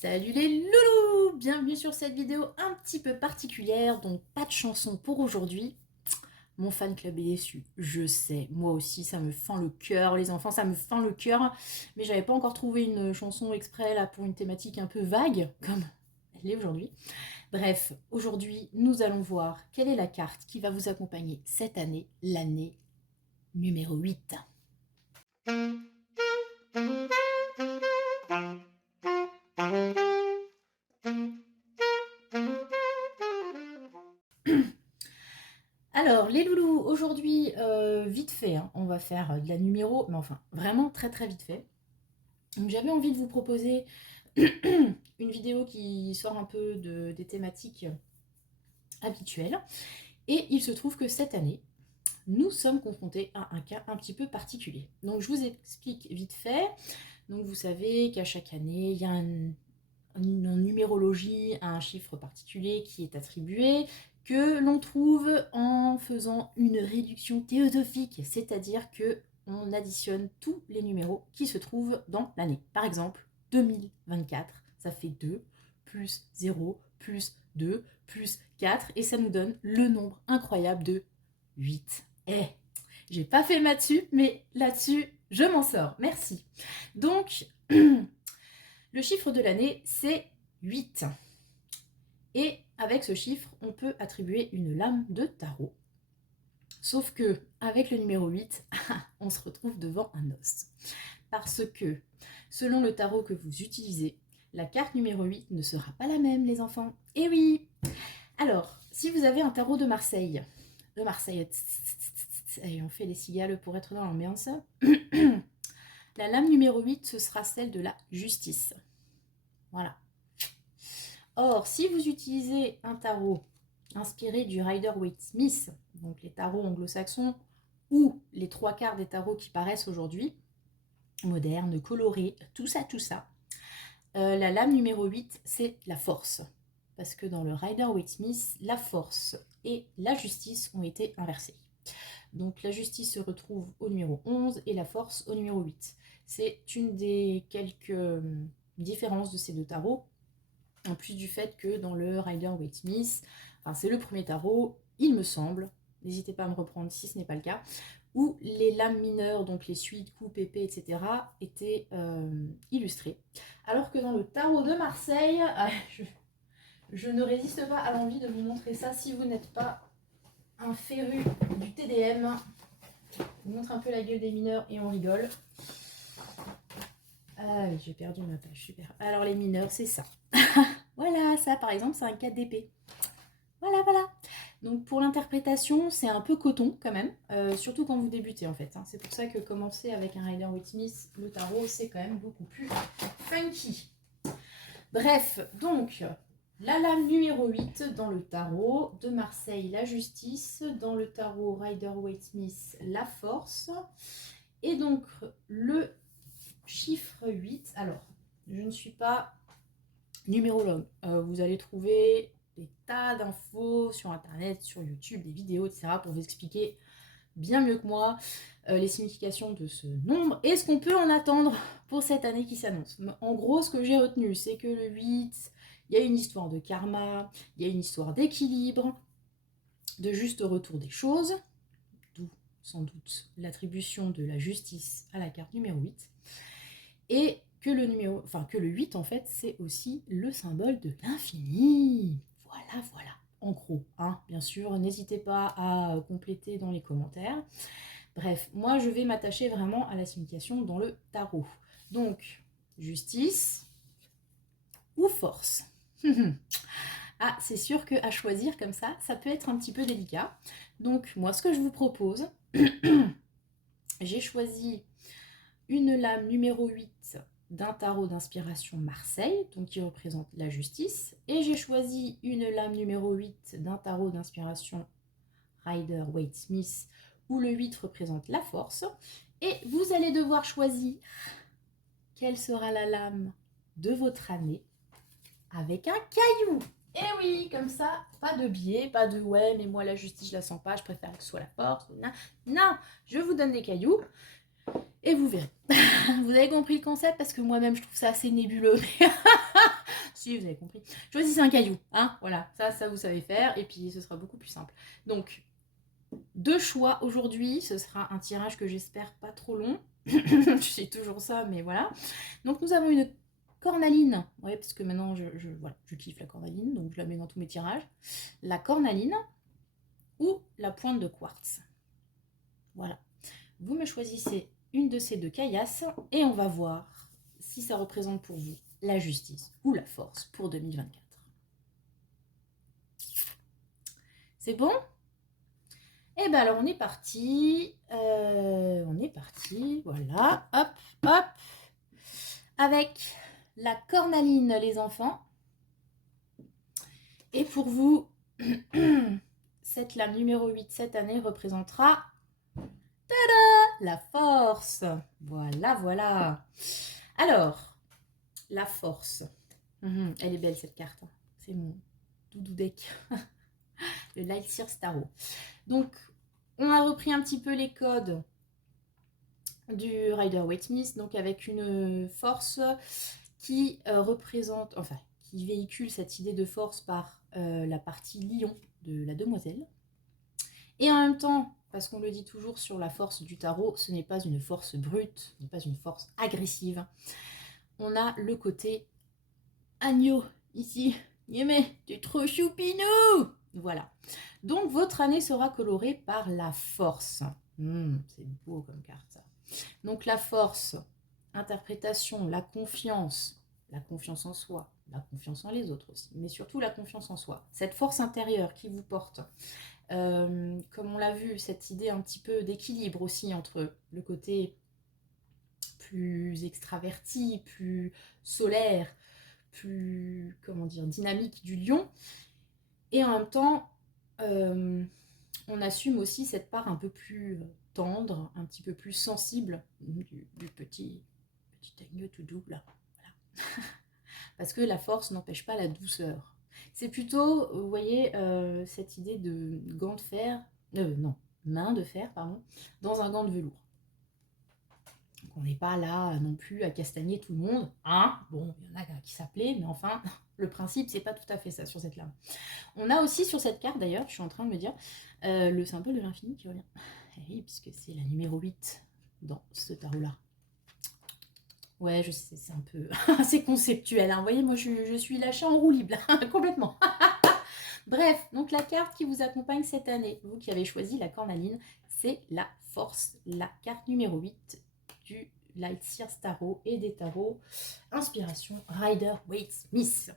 Salut les loulous! Bienvenue sur cette vidéo un petit peu particulière, donc pas de chanson pour aujourd'hui. Mon fan club est déçu, je sais, moi aussi ça me fend le cœur, les enfants ça me fend le cœur, mais j'avais pas encore trouvé une chanson exprès là pour une thématique un peu vague, comme elle est aujourd'hui. Bref, aujourd'hui nous allons voir quelle est la carte qui va vous accompagner cette année, l'année numéro 8. Alors, les loulous, aujourd'hui, vite fait, hein, on va faire de la numéro, mais enfin, vraiment très très vite fait. Donc, j'avais envie de vous proposer une vidéo qui sort un peu des thématiques habituelles. Et il se trouve que cette année, nous sommes confrontés à un cas un petit peu particulier. Donc, je vous explique vite fait. Donc, vous savez qu'à chaque année, il y a en numérologie un chiffre particulier qui est attribué, que l'on trouve en faisant une réduction théosophique, c'est-à-dire que on additionne tous les numéros qui se trouvent dans l'année. Par exemple, 2024, ça fait 2, plus 0, plus 2, plus 4, et ça nous donne le nombre incroyable de 8. J'ai pas fait le maths dessus, mais là-dessus, je m'en sors. Merci. Donc, le chiffre de l'année, c'est 8. Et avec ce chiffre, on peut attribuer une lame de tarot. Sauf que, avec le numéro 8, on se retrouve devant un os. Parce que, selon le tarot que vous utilisez, la carte numéro 8 ne sera pas la même, les enfants. Eh oui! Alors, si vous avez un tarot de Marseille, allez, on fait les cigales pour être dans l'ambiance, la lame numéro 8, ce sera celle de la justice. Voilà. Or, si vous utilisez un tarot inspiré du Rider-Waite-Smith, donc les tarots anglo-saxons, ou les trois quarts des tarots qui paraissent aujourd'hui, modernes, colorés, tout ça, la lame numéro 8, c'est la force. Parce que dans le Rider-Waite-Smith, la force et la justice ont été inversées. Donc la justice se retrouve au numéro 11 et la force au numéro 8. C'est une des quelques différences de ces deux tarots. En plus du fait que dans le Rider-Waite-Smith, enfin c'est le premier tarot, il me semble, n'hésitez pas à me reprendre si ce n'est pas le cas, où les lames mineures, donc les suites, coupes, épées, etc., étaient illustrées. Alors que dans le tarot de Marseille, je ne résiste pas à l'envie de vous montrer ça si vous n'êtes pas un féru du TDM. Je vous montre un peu la gueule des mineurs et on rigole. Ah oui, j'ai perdu ma page, super. Alors les mineurs, c'est ça. Voilà, ça par exemple, c'est un 4 d'épée. Voilà. Donc pour l'interprétation, c'est un peu coton quand même, surtout quand vous débutez en fait. C'est pour ça que commencer avec un Rider-Waite-Smith, le tarot, c'est quand même beaucoup plus funky. Bref, donc la lame numéro 8 dans le tarot de Marseille, la justice, dans le tarot Rider-Waite-Smith, la force, et donc le chiffre 8. Alors, je ne suis pas numérologue. Vous allez trouver des tas d'infos sur internet, sur YouTube, des vidéos, etc. pour vous expliquer bien mieux que moi les significations de ce nombre et ce qu'on peut en attendre pour cette année qui s'annonce. En gros, ce que j'ai retenu, c'est que le 8, il y a une histoire de karma, il y a une histoire d'équilibre, de juste retour des choses, d'où sans doute l'attribution de la justice à la carte numéro 8, et que le 8 en fait, c'est aussi le symbole de l'infini. Voilà. En gros, bien sûr, n'hésitez pas à compléter dans les commentaires. Bref, moi je vais m'attacher vraiment à la signification dans le tarot. Donc, justice ou force. Ah, c'est sûr qu'à choisir comme ça peut être un petit peu délicat. Donc, moi, ce que je vous propose, j'ai choisi une lame numéro 8 d'un tarot d'inspiration Marseille, donc qui représente la justice, et j'ai choisi une lame numéro 8 d'un tarot d'inspiration Rider-Waite-Smith, où le 8 représente la force, et vous allez devoir choisir quelle sera la lame de votre année avec un caillou. Et oui, comme ça, pas de biais, pas de ouais, mais moi la justice je la sens pas, je préfère que ce soit la force. Non, je vous donne des cailloux et vous verrez. Vous avez compris le concept parce que moi-même je trouve ça assez nébuleux. Si, vous avez compris. Choisissez un caillou, hein, voilà, ça vous savez faire, et puis ce sera beaucoup plus simple. Donc, 2 choix aujourd'hui, ce sera un tirage que j'espère pas trop long. Je sais toujours ça, mais voilà. Donc, nous avons une cornaline, ouais, parce que maintenant, voilà, je kiffe la cornaline, donc je la mets dans tous mes tirages. La cornaline ou la pointe de quartz. Voilà. Vous me choisissez une de ces 2 caillasses et on va voir si ça représente pour vous la justice ou la force pour 2024. C'est bon? Et bien alors on est parti. Voilà. Hop, hop. Avec la cornaline, les enfants. Et pour vous, cette lame numéro 8 cette année représentera la force. Voilà, voilà. Alors, la force. Elle est belle cette carte. C'est mon doudou deck. Le Light Sears Tarot. Donc, on a repris un petit peu les codes du Rider-Waite-Smith, donc avec une force qui représente, enfin, qui véhicule cette idée de force par la partie lion de la demoiselle. Et en même temps, parce qu'on le dit toujours sur la force du tarot, ce n'est pas une force brute, ce n'est pas une force agressive. On a le côté agneau ici. Yémé, t'es trop choupinou! Voilà. Donc votre année sera colorée par la force. C'est beau comme carte ça. Donc la force, interprétation, la confiance en soi, la confiance en les autres aussi, mais surtout la confiance en soi. Cette force intérieure qui vous porte. Comme on l'a vu, cette idée un petit peu d'équilibre aussi entre le côté plus extraverti, plus solaire, plus, comment dire, dynamique du lion. Et en même temps, on assume aussi cette part un peu plus tendre, un petit peu plus sensible du petit agneau tout doux là. Voilà. Parce que la force n'empêche pas la douceur. C'est plutôt, vous voyez, cette idée de gant de fer, non, main de fer, pardon, dans un gant de velours. Donc on n'est pas là non plus à castagner tout le monde, hein. Bon, il y en a qui s'appelaient, mais enfin, le principe, c'est pas tout à fait ça sur cette lame. On a aussi sur cette carte, d'ailleurs, je suis en train de me dire, le symbole de l'infini qui revient. Et oui, puisque c'est la numéro 8 dans ce tarot-là. Ouais, je sais, c'est un peu... c'est conceptuel, hein. Vous voyez, moi, je suis lâchée en roue libre, complètement. Bref, donc la carte qui vous accompagne cette année, vous qui avez choisi la cornaline, c'est la force, la carte numéro 8 du Light Sears Tarot et des tarots Inspiration Rider-Waite-Smith.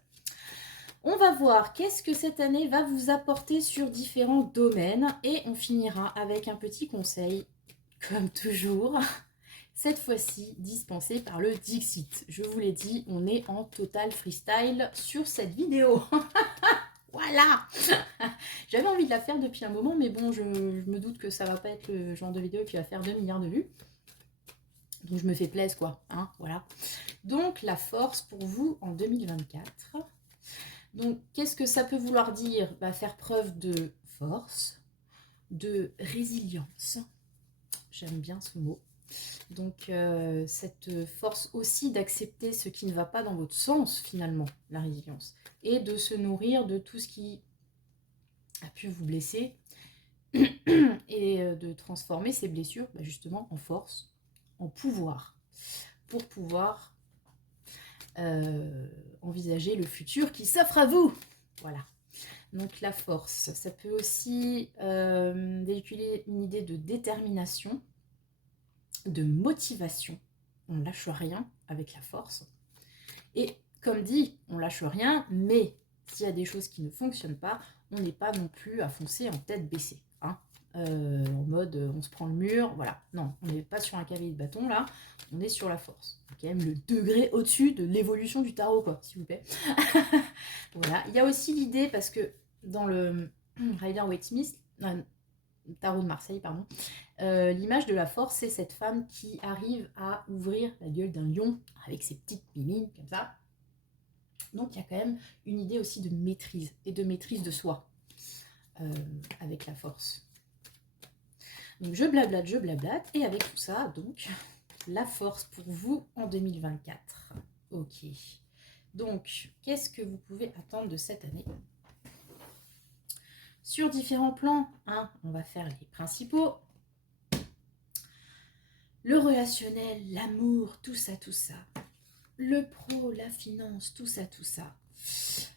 On va voir qu'est-ce que cette année va vous apporter sur différents domaines et on finira avec un petit conseil, comme toujours, cette fois-ci dispensé par le Dixit. Je vous l'ai dit, on est en total freestyle sur cette vidéo. Voilà. J'avais envie de la faire depuis un moment, mais bon, je me doute que ça va pas être le genre de vidéo qui va faire 2 milliards de vues. Donc je me fais plaisir, quoi. Hein, voilà. Donc la force pour vous en 2024. Donc qu'est-ce que ça peut vouloir dire? Faire preuve de force, de résilience. J'aime bien ce mot. Donc cette force aussi d'accepter ce qui ne va pas dans votre sens finalement, la résilience. Et de se nourrir de tout ce qui a pu vous blesser et de transformer ces blessures justement en force, en pouvoir, pour pouvoir envisager le futur qui s'offre à vous. Voilà. Donc la force, ça peut aussi véhiculer une idée de détermination, de motivation. On ne lâche rien avec la force. Et comme dit, on lâche rien, mais s'il y a des choses qui ne fonctionnent pas, on n'est pas non plus à foncer en tête baissée. Hein. En mode on se prend le mur, voilà. Non, on n'est pas sur un cavalier de bâton là, on est sur la force. C'est quand même le degré au-dessus de l'évolution du tarot, quoi, s'il vous plaît. Voilà. Il y a aussi l'idée, parce que dans le Rider-Waite-Smith, tarot de Marseille, pardon, l'image de la force, c'est cette femme qui arrive à ouvrir la gueule d'un lion avec ses petites mimines, comme ça. Donc il y a quand même une idée aussi de maîtrise et de maîtrise de soi avec la force. Donc je blablate, et avec tout ça, donc, la force pour vous en 2024. Ok. Donc, qu'est-ce que vous pouvez attendre de cette année? Sur différents plans, hein, on va faire les principaux. Le relationnel, l'amour, tout ça, tout ça. Le pro, la finance, tout ça, tout ça.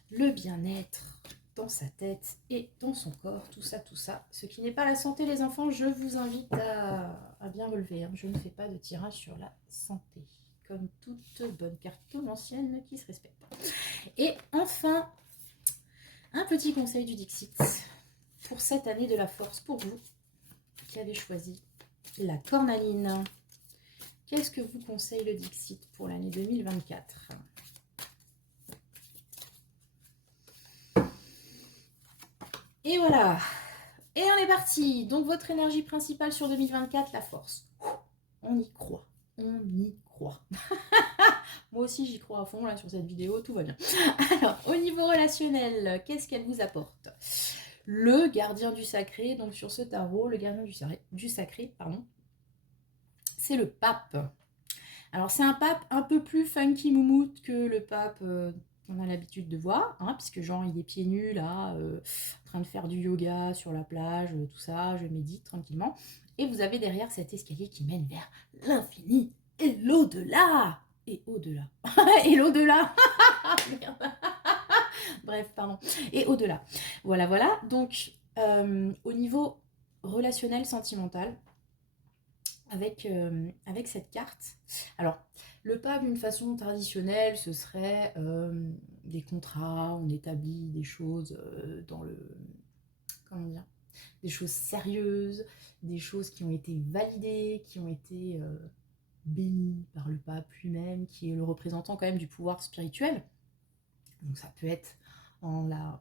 Le bien-être dans sa tête et dans son corps, tout ça, tout ça. Ce qui n'est pas la santé, les enfants, je vous invite à bien relever. Hein. Je ne fais pas de tirage sur la santé, comme toute bonne cartomancienne qui se respecte. Et enfin, un petit conseil du Dixit pour cette année de la force, pour vous qui avez choisi la cornaline. Qu'est-ce que vous conseille le Dixit pour l'année 2024? Et voilà. Et on est parti. Donc votre énergie principale sur 2024, la force. On y croit. On y croit. Moi aussi j'y crois à fond là sur cette vidéo, tout va bien. Alors, au niveau relationnel, qu'est-ce qu'elle vous apporte? Le gardien du sacré, donc sur ce tarot, le gardien du sacré, pardon, c'est le pape. Alors c'est un pape un peu plus funky moumoute que le pape qu'on a l'habitude de voir, hein, puisque genre il est pieds nus là, en train de faire du yoga sur la plage, tout ça, je médite tranquillement. Et vous avez derrière cet escalier qui mène vers l'infini et l'au-delà. Et au-delà. Et l'au-delà. Bref, pardon. Et au-delà. Voilà, voilà. Donc, au niveau relationnel, sentimental, avec cette carte. Alors, le pape, d'une façon traditionnelle, ce serait des contrats, on établit des choses dans le... Comment dire? Des choses sérieuses, des choses qui ont été validées, qui ont été bénies par le pape lui-même, qui est le représentant quand même du pouvoir spirituel. Donc ça peut être en la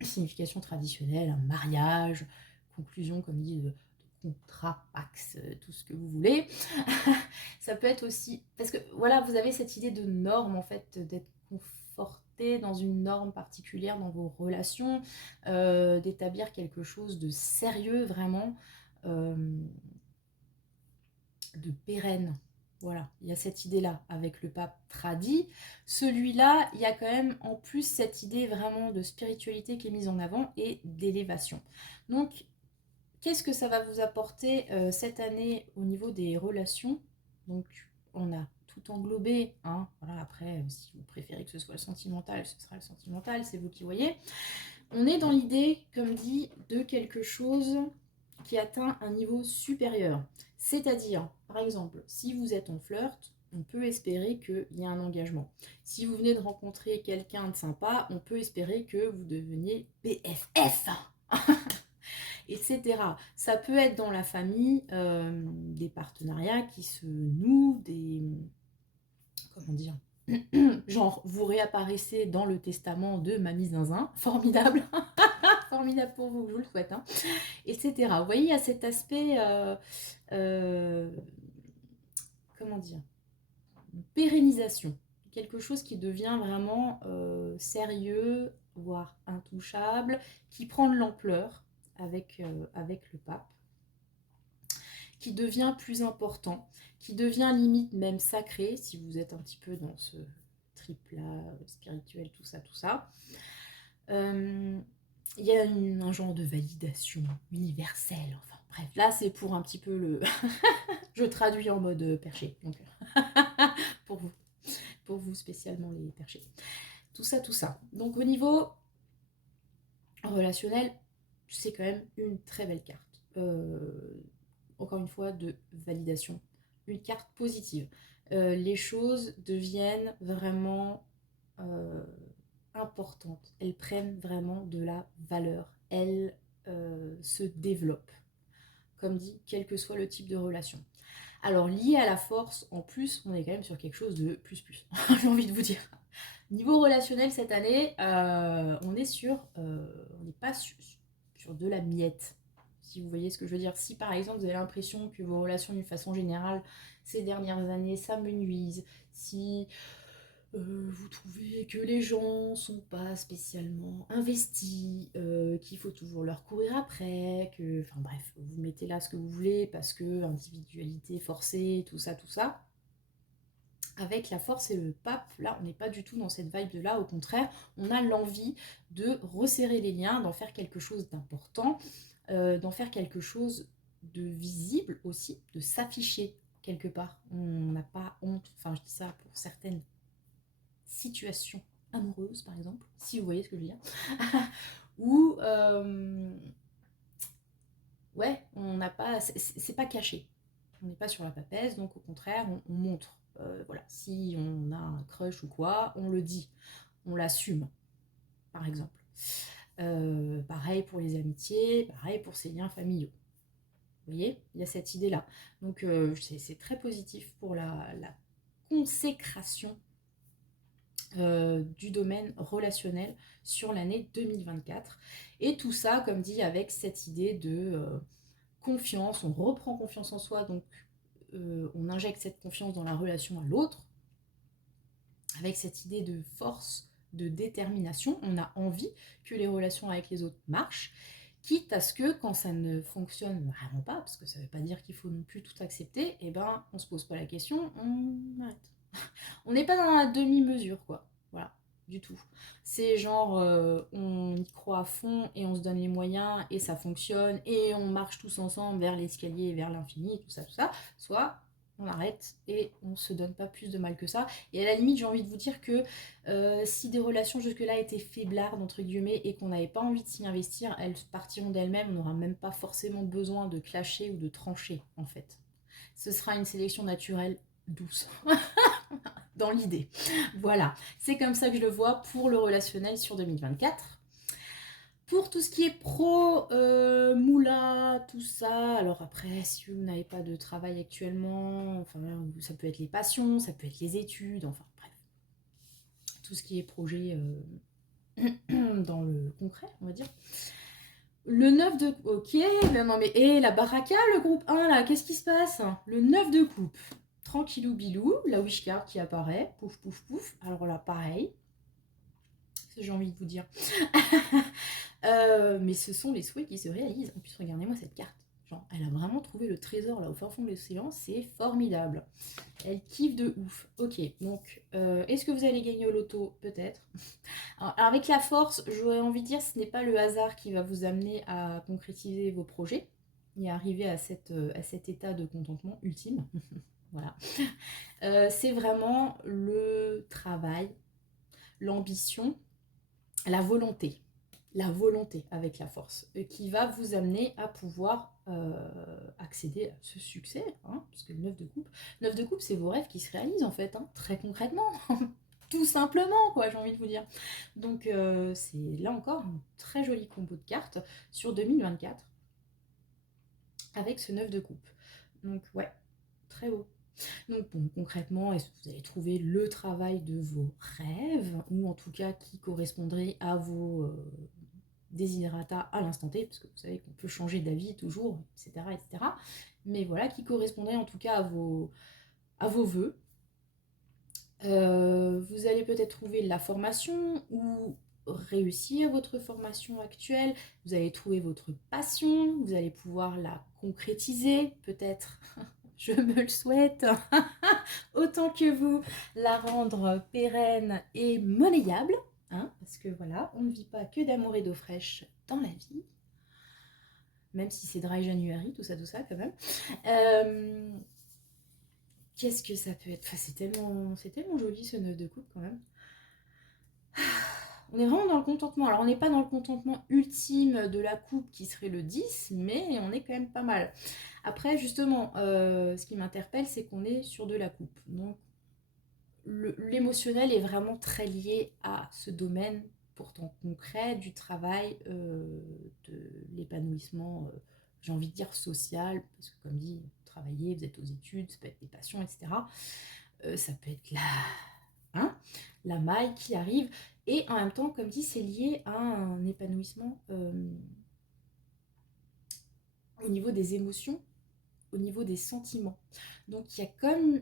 signification traditionnelle, un mariage, conclusion, comme dit, de contrat, pax, tout ce que vous voulez. Ça peut être aussi, parce que voilà, vous avez cette idée de norme, en fait, d'être conforté dans une norme particulière dans vos relations, d'établir quelque chose de sérieux, vraiment, de pérenne. Voilà, il y a cette idée-là avec le pape tradi. Celui-là, il y a quand même en plus cette idée vraiment de spiritualité qui est mise en avant et d'élévation. Donc, qu'est-ce que ça va vous apporter cette année au niveau des relations? Donc, on a tout englobé. Hein. Voilà, après, si vous préférez que ce soit le sentimental, ce sera le sentimental, c'est vous qui voyez. On est dans l'idée, comme dit, de quelque chose qui atteint un niveau supérieur. C'est-à-dire, par exemple, si vous êtes en flirt, on peut espérer qu'il y ait un engagement. Si vous venez de rencontrer quelqu'un de sympa, on peut espérer que vous deveniez BFF, etc. Ça peut être dans la famille, des partenariats qui se nouent, des... Comment dire? Genre, vous réapparaissez dans le testament de Mamie Zinzin. Formidable. Formidable pour vous, je vous le souhaite. Hein. Etc. Vous voyez, il y a cet aspect, euh, comment dire, pérennisation. Quelque chose qui devient vraiment sérieux, voire intouchable, qui prend de l'ampleur avec le pape, qui devient plus important, qui devient limite même sacré, si vous êtes un petit peu dans ce trip-là, spirituel, tout ça, tout ça. Il y a un genre de validation universelle. Enfin bref, là c'est pour un petit peu le... Je traduis en mode perché, donc pour vous spécialement les perchés. Tout ça, tout ça. Donc au niveau relationnel, c'est quand même une très belle carte. Encore une fois, de validation. Une carte positive. Les choses deviennent vraiment... importantes, elles prennent vraiment de la valeur, elles se développent, comme dit, quel que soit le type de relation. Alors lié à la force, en plus, on est quand même sur quelque chose de plus, j'ai envie de vous dire. Niveau relationnel cette année, on est on n'est pas sur de la miette, si vous voyez ce que je veux dire. Si par exemple vous avez l'impression que vos relations d'une façon générale, ces dernières années, ça me nuise, si vous trouvez que les gens sont pas spécialement investis, qu'il faut toujours leur courir après, que, enfin bref, vous mettez là ce que vous voulez parce que individualité forcée, tout ça, Avec la force et le pape, là, on n'est pas du tout dans cette vibe-là. Au contraire, on a l'envie de resserrer les liens, d'en faire quelque chose d'important, d'en faire quelque chose de visible aussi, de s'afficher quelque part. On n'a pas honte, enfin je dis ça pour certaines situations amoureuses, par exemple, si vous voyez ce que je veux dire. Ou, ouais, on n'a pas, c'est pas caché. On n'est pas sur la papesse, donc au contraire, on montre. Voilà, si on a un crush ou quoi, on le dit, on l'assume, par exemple. Pareil pour les amitiés, pareil pour ces liens familiaux. Vous voyez, il y a cette idée-là. Donc c'est très positif pour la consécration du domaine relationnel sur l'année 2024. Et tout ça, comme dit, avec cette idée de confiance, on reprend confiance en soi, donc on injecte cette confiance dans la relation à l'autre, avec cette idée de force, de détermination, on a envie que les relations avec les autres marchent, quitte à ce que quand ça ne fonctionne vraiment pas, parce que ça ne veut pas dire qu'il faut non plus tout accepter, et ben on se pose pas la question, on arrête. On n'est pas dans la demi-mesure, quoi. Voilà, du tout. C'est genre, on y croit à fond et on se donne les moyens et ça fonctionne et on marche tous ensemble vers l'escalier, vers l'infini, tout ça, tout ça. Soit on arrête et on se donne pas plus de mal que ça. Et à la limite, j'ai envie de vous dire que si des relations jusque-là étaient faiblardes, entre guillemets, et qu'on n'avait pas envie de s'y investir, elles partiront d'elles-mêmes, on n'aura même pas forcément besoin de clasher ou de trancher, en fait. Ce sera une sélection naturelle douce. Dans l'idée. Voilà, c'est comme ça que je le vois pour le relationnel sur 2024. Pour tout ce qui est pro, moula, tout ça, alors après, si vous n'avez pas de travail actuellement, enfin, ça peut être les passions, ça peut être les études, enfin bref, tout ce qui est projet dans le concret, on va dire. Le 9 de... Ok, mais non mais... Et la baraka, le groupe 1, là, qu'est-ce qui se passe? Le 9 de coupe. Tranquillou bilou, la wish card qui apparaît, pouf pouf pouf. Alors là, pareil, j'ai envie de vous dire. Mais ce sont les souhaits qui se réalisent. En plus, regardez-moi cette carte. Genre, elle a vraiment trouvé le trésor là au fin fond de l'océan. C'est formidable. Elle kiffe de ouf. Ok, donc, est-ce que vous allez gagner au loto? Peut-être. Alors, avec la force, j'aurais envie de dire, ce n'est pas le hasard qui va vous amener à concrétiser vos projets et à arriver à cet état de contentement ultime. Voilà. C'est vraiment le travail, l'ambition, la volonté avec la force, qui va vous amener à pouvoir accéder à ce succès, hein, parce que le 9 de coupe, c'est vos rêves qui se réalisent en fait, hein, très concrètement, tout simplement, quoi, j'ai envie de vous dire. Donc c'est là encore un très joli combo de cartes sur 2024 avec ce 9 de coupe. Donc ouais, très beau. Donc bon, concrètement, est-ce que vous allez trouver le travail de vos rêves, ou en tout cas qui correspondrait à vos desiderata à l'instant T, parce que vous savez qu'on peut changer d'avis toujours, etc., etc. Mais voilà, qui correspondrait en tout cas à vos vœux. Vous allez peut-être trouver la formation ou réussir votre formation actuelle, vous allez trouver votre passion, vous allez pouvoir la concrétiser, peut-être, je me le souhaite, autant que vous, la rendre pérenne et monnayable, hein, parce que voilà, on ne vit pas que d'amour et d'eau fraîche dans la vie, même si c'est dry January, tout ça quand même. Qu'est-ce que ça peut être? Enfin, c'est tellement joli ce 9 de coupe quand même. On est vraiment dans le contentement. Alors on n'est pas dans le contentement ultime de la coupe qui serait le 10, mais on est quand même pas mal. Après justement, ce qui m'interpelle, c'est qu'on est sur de la coupe. Donc l'émotionnel est vraiment très lié à ce domaine pourtant concret du travail, de l'épanouissement, j'ai envie de dire social, parce que comme dit, vous travaillez, vous êtes aux études, ça peut être des passions, etc. Ça peut être hein, la maille qui arrive, et en même temps, comme dit, c'est lié à un épanouissement au niveau des émotions, au niveau des sentiments. Donc il y a comme,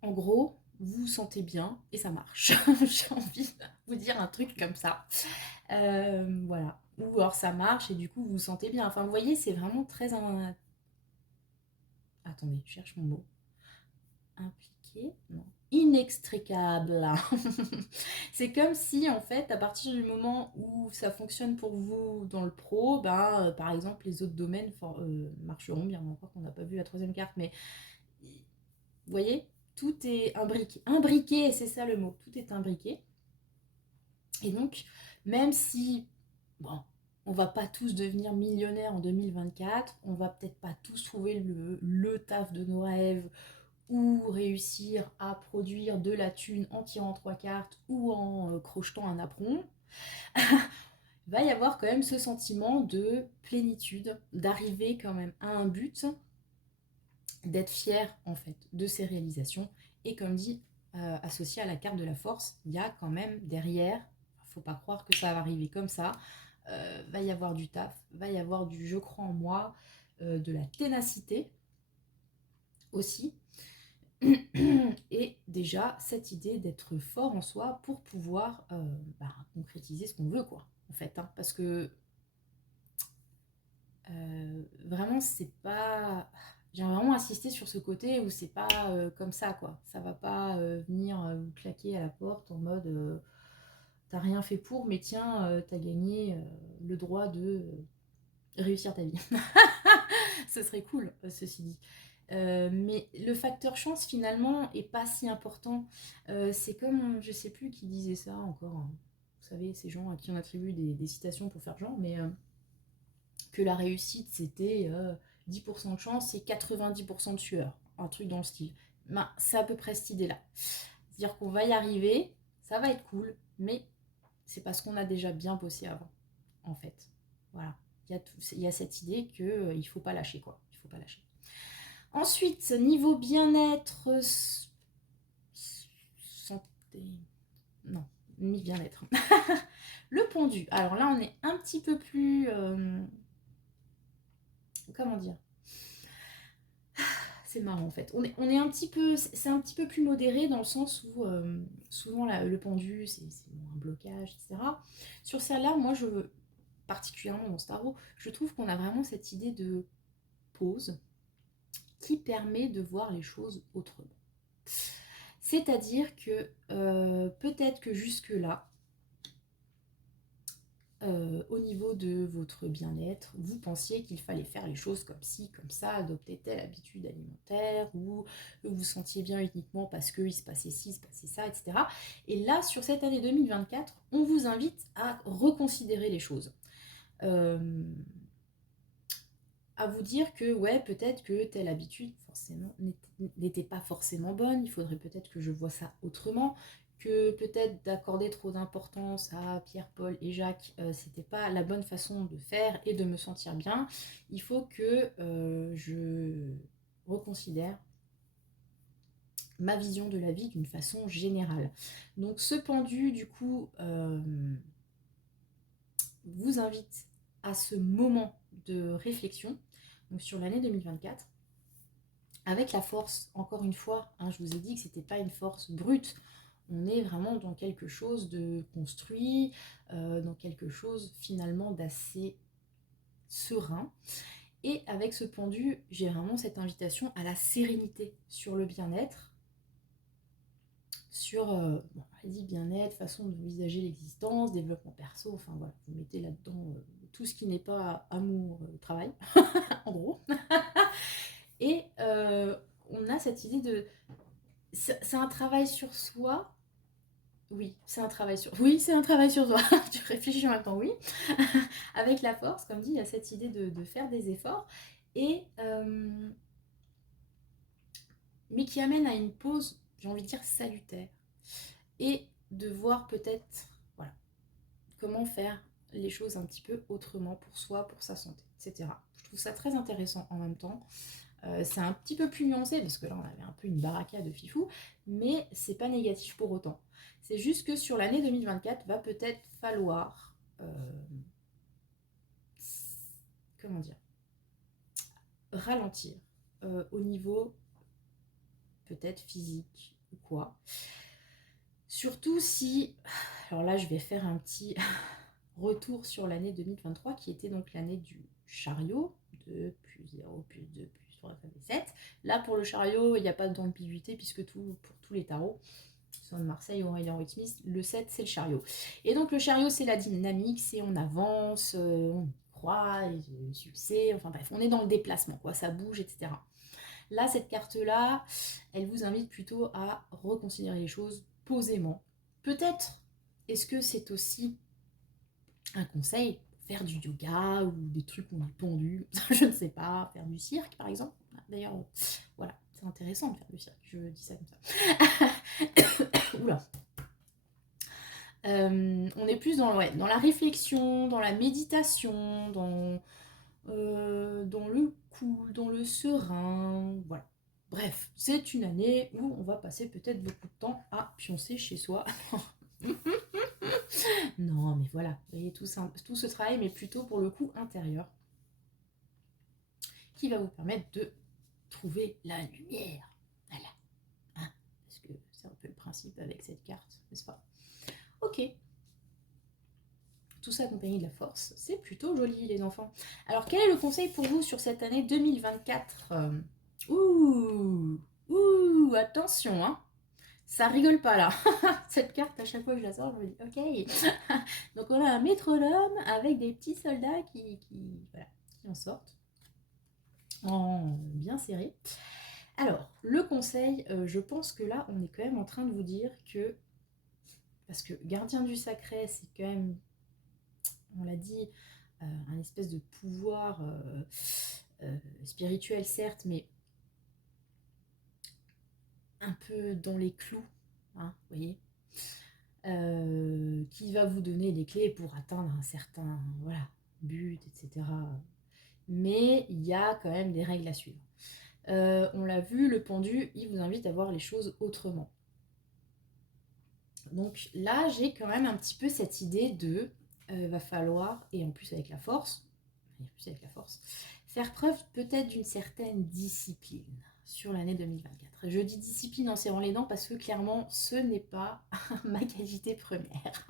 en gros, vous vous sentez bien et ça marche. J'ai envie de vous dire un truc comme ça. Voilà. Ou alors ça marche et du coup vous vous sentez bien. Enfin, vous voyez, c'est vraiment très... Attendez, je cherche mon mot. Impliqué? Non. inextricable. C'est comme si, en fait, à partir du moment où ça fonctionne pour vous dans le pro, ben, par exemple, les autres domaines marcheront bien. Encore qu'on n'a pas vu la troisième carte, mais vous voyez, tout est imbriqué. Imbriqué, c'est ça le mot. Tout est imbriqué. Et donc, même si, bon, on va pas tous devenir millionnaires en 2024, on va peut-être pas tous trouver le taf de nos rêves, ou réussir à produire de la thune en tirant trois cartes ou en crochetant un apron, il va y avoir quand même ce sentiment de plénitude, d'arriver quand même à un but, d'être fier en fait de ses réalisations. Et comme dit, associé à la carte de la force, il y a quand même derrière, faut pas croire que ça va arriver comme ça, va y avoir du taf, va y avoir du je crois en moi, de la ténacité aussi. Et déjà, cette idée d'être fort en soi pour pouvoir concrétiser ce qu'on veut, quoi, en fait. Hein, parce que vraiment, c'est pas. J'ai vraiment insisté sur ce côté où c'est pas comme ça, quoi. Ça va pas venir vous claquer à la porte en mode t'as rien fait pour, mais tiens, t'as gagné le droit de réussir ta vie. Ce serait cool, ceci dit. Mais le facteur chance finalement est pas si important. C'est comme, je sais plus qui disait ça encore, hein. Vous savez, ces gens à qui on attribue des citations pour faire genre, mais que la réussite c'était 10% de chance et 90% de sueur, un truc dans le style. Ben, c'est à peu près cette idée-là. C'est-à-dire qu'on va y arriver, ça va être cool, mais c'est parce qu'on a déjà bien bossé avant, en fait. Voilà. Il y a cette idée qu'il ne faut pas lâcher, quoi. Il faut pas lâcher. Ensuite, niveau bien-être, santé, non, ni bien-être. Le pendu. Alors là, on est un petit peu plus, comment dire, c'est marrant en fait. On est un petit peu, c'est un petit peu plus modéré dans le sens où souvent le pendu, c'est un blocage, etc. Sur celle-là, moi, particulièrement dans ce tarot, je trouve qu'on a vraiment cette idée de pause qui permet de voir les choses autrement. C'est-à-dire que peut-être que jusque-là, au niveau de votre bien-être, vous pensiez qu'il fallait faire les choses comme ci, comme ça, adopter telle habitude alimentaire, ou vous vous sentiez bien uniquement parce qu'il se passait ci, il se passait ça, etc. Et là, sur cette année 2024, on vous invite à reconsidérer les choses. À vous dire que ouais, peut-être que telle habitude forcément n'était pas forcément bonne, il faudrait peut-être que je vois ça autrement, que peut-être d'accorder trop d'importance à Pierre, Paul et Jacques, c'était pas la bonne façon de faire et de me sentir bien. Il faut que je reconsidère ma vision de la vie d'une façon générale. Donc ce pendu, du coup, vous invite à ce moment de réflexion, donc sur l'année 2024, avec la force, encore une fois, hein, je vous ai dit que c'était pas une force brute, on est vraiment dans quelque chose de construit, dans quelque chose finalement d'assez serein. Et avec ce pendu, j'ai vraiment cette invitation à la sérénité sur le bien-être, sur vas-y, bien-être, façon d'envisager l'existence, développement perso, enfin voilà, vous mettez là-dedans tout ce qui n'est pas amour, travail, en gros. Et on a cette idée de... C'est un travail sur soi. Oui, c'est un travail sur... Oui, c'est un travail sur soi. Tu réfléchis en même temps, oui. Avec la force, comme dit, il y a cette idée de faire des efforts. Et... mais qui amène à une pause, j'ai envie de dire, salutaire. Et de voir peut-être, voilà, comment faire les choses un petit peu autrement pour soi, pour sa santé, etc. Je trouve ça très intéressant en même temps. C'est un petit peu plus nuancé parce que là on avait un peu une baraka de fifou, mais c'est pas négatif pour autant. C'est juste que sur l'année 2024 va peut-être falloir comment dire, ralentir au niveau peut-être physique ou quoi. Surtout si, alors là je vais faire un petit retour sur l'année 2023 qui était donc l'année du chariot, 2 plus 0 plus 2 plus pour la table des 7. Là, pour le chariot, il n'y a pas d'ambiguïté, puisque pour tous les tarots, soit de Marseille ou Aurélien Whitesmith, le 7, c'est le chariot. Et donc, le chariot, c'est la dynamique, c'est on avance, on croit, le succès, enfin bref, on est dans le déplacement, quoi, ça bouge, etc. Là, cette carte-là, elle vous invite plutôt à reconsidérer les choses posément. Peut-être, est-ce que c'est aussi un conseil, faire du yoga ou des trucs où on est pendu, je ne sais pas, faire du cirque par exemple. D'ailleurs, voilà, c'est intéressant de faire du cirque, je dis ça comme ça. Oula. On est plus dans la réflexion, dans la méditation, dans le cool, dans le serein, voilà. Bref, c'est une année où on va passer peut-être beaucoup de temps à pioncer chez soi. Non, mais voilà, vous voyez, tout ce travail, mais plutôt pour le coup intérieur, qui va vous permettre de trouver la lumière. Voilà. Hein, parce que c'est un peu le principe avec cette carte, n'est-ce pas? Ok. Tout ça accompagné de la force, c'est plutôt joli, les enfants. Alors, quel est le conseil pour vous sur cette année 2024? Ouh, attention, hein. Ça rigole pas là. Cette carte, à chaque fois que je la sors, je me dis ok. Donc on a un métronome avec des petits soldats voilà, qui en sortent, en bien serré. Alors, le conseil, je pense que là, on est quand même en train de vous dire que, parce que gardien du sacré, c'est quand même, on l'a dit, un espèce de pouvoir spirituel, certes, mais un peu dans les clous, hein, vous voyez, qui va vous donner les clés pour atteindre un certain but, etc. Mais il y a quand même des règles à suivre. On l'a vu, le pendu, il vous invite à voir les choses autrement. Donc là, j'ai quand même un petit peu cette idée de va falloir, et en plus avec la force, faire preuve peut-être d'une certaine discipline sur l'année 2024. Je dis discipline en serrant les dents parce que clairement, ce n'est pas ma qualité première.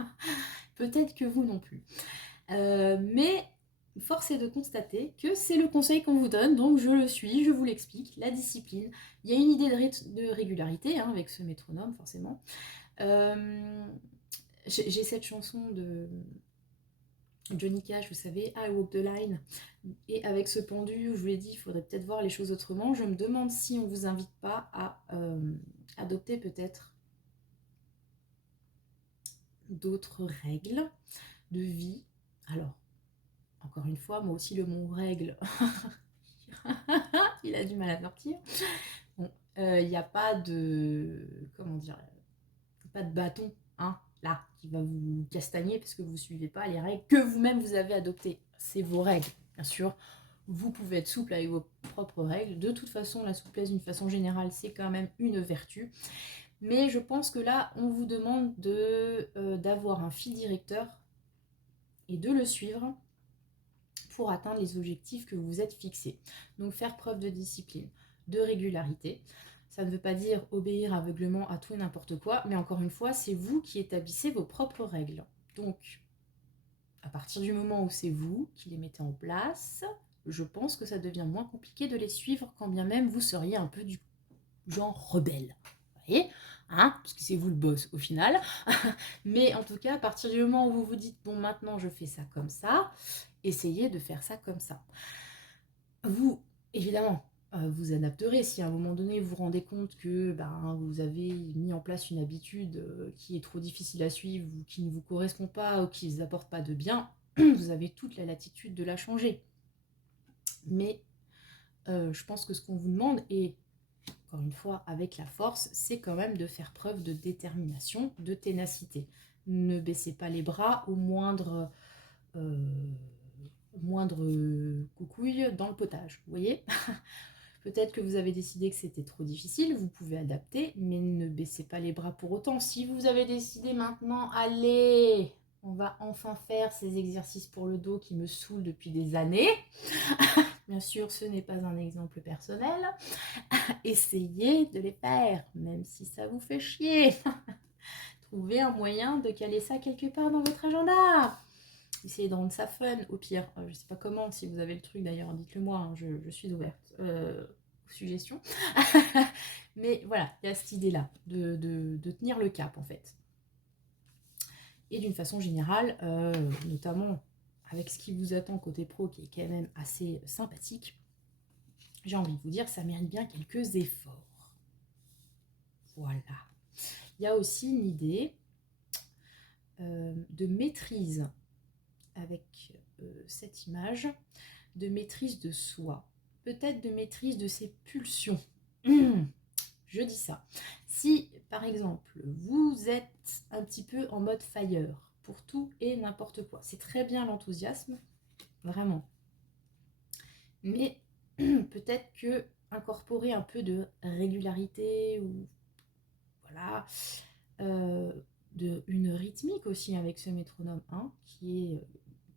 Peut-être que vous non plus. Mais force est de constater que c'est le conseil qu'on vous donne, donc je le suis, je vous l'explique, la discipline. Il y a une idée de régularité hein, avec ce métronome, forcément. J'ai cette chanson de Johnny Cash, vous savez, I Walk the Line. Et avec ce pendu, je vous l'ai dit, il faudrait peut-être voir les choses autrement. Je me demande si on ne vous invite pas à adopter peut-être d'autres règles de vie. Alors, encore une fois, moi aussi le mot règle, il a du mal à sortir. Bon, il n'y a pas de, comment dire, pas de bâton, hein, là, qui va vous castagner parce que vous ne suivez pas les règles que vous-même vous avez adoptées. C'est vos règles, bien sûr. Vous pouvez être souple avec vos propres règles. De toute façon, la souplesse, d'une façon générale, c'est quand même une vertu. Mais je pense que là, on vous demande d'avoir un fil directeur et de le suivre pour atteindre les objectifs que vous vous êtes fixés. Donc faire preuve de discipline, de régularité. Ça ne veut pas dire obéir aveuglément à tout et n'importe quoi, mais encore une fois, c'est vous qui établissez vos propres règles. Donc, à partir du moment où c'est vous qui les mettez en place, je pense que ça devient moins compliqué de les suivre, quand bien même vous seriez un peu du genre rebelle. Vous voyez, hein, parce que c'est vous le boss au final. Mais en tout cas, à partir du moment où vous vous dites, bon, maintenant je fais ça comme ça, essayez de faire ça comme ça. Vous, évidemment, vous adapterez si à un moment donné vous vous rendez compte que vous avez mis en place une habitude qui est trop difficile à suivre ou qui ne vous correspond pas ou qui ne vous apporte pas de bien, vous avez toute la latitude de la changer. Mais je pense que ce qu'on vous demande, et encore une fois avec la force, c'est quand même de faire preuve de détermination, de ténacité. Ne baissez pas les bras au moindre coucouille dans le potage, vous voyez. Peut-être que vous avez décidé que c'était trop difficile, vous pouvez adapter, mais ne baissez pas les bras pour autant. Si vous avez décidé maintenant, allez, on va enfin faire ces exercices pour le dos qui me saoulent depuis des années. Bien sûr, ce n'est pas un exemple personnel. Essayez de les faire, même si ça vous fait chier. Trouvez un moyen de caler ça quelque part dans votre agenda. Essayez de rendre ça fun, au pire. Je sais pas comment, si vous avez le truc d'ailleurs, dites-le moi, hein, je suis ouverte. suggestions. Mais voilà, il y a cette idée-là de tenir le cap en fait. Et d'une façon générale, notamment avec ce qui vous attend côté pro qui est quand même assez sympathique, j'ai envie de vous dire, ça mérite bien quelques efforts. Voilà. Il y a aussi une idée de maîtrise avec cette image, de maîtrise de soi, peut-être de maîtrise de ses pulsions. Je dis ça. Si, par exemple, vous êtes un petit peu en mode fire pour tout et n'importe quoi, c'est très bien l'enthousiasme, vraiment. Mais peut-être que incorporer un peu de régularité ou voilà, une rythmique aussi avec ce métronome 1 qui est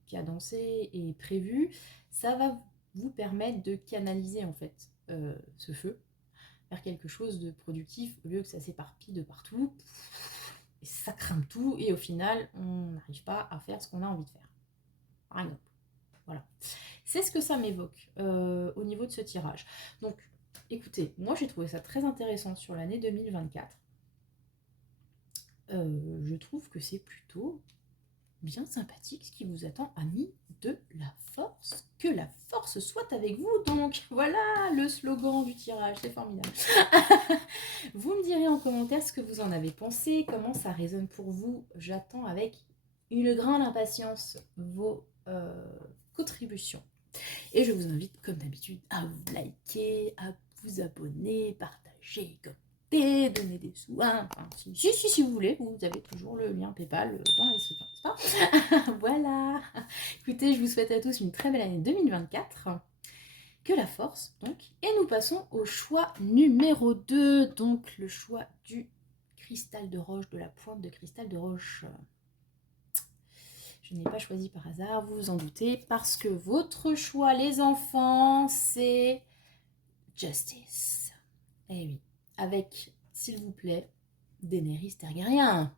cadencé et prévu, ça va vous permettre de canaliser en fait ce feu vers quelque chose de productif au lieu que ça s'éparpille de partout et ça crame tout et au final on n'arrive pas à faire ce qu'on a envie de faire. Par exemple. Voilà. C'est ce que ça m'évoque au niveau de ce tirage. Donc écoutez, moi j'ai trouvé ça très intéressant sur l'année 2024. Je trouve que c'est plutôt bien sympathique ce qui vous attend, amis de la force. Que la force soit avec vous, donc voilà le slogan du tirage, c'est formidable. Vous me direz en commentaire ce que vous en avez pensé, comment ça résonne pour vous. J'attends avec une grande impatience vos contributions. Et je vous invite, comme d'habitude, à vous liker, à vous abonner, partager, commenter, donner des sous. Enfin, si vous voulez, vous avez toujours le lien PayPal dans la description, n'est-ce pas? Voilà. Écoutez, je vous souhaite à tous une très belle année 2024. Que la force, donc. Et nous passons au choix numéro 2. Donc, le choix du cristal de roche, de la pointe de cristal de roche. Je n'ai pas choisi par hasard, vous vous en doutez, parce que votre choix, les enfants, c'est Justice. Eh oui, avec, s'il vous plaît, Daenerys Targaryen.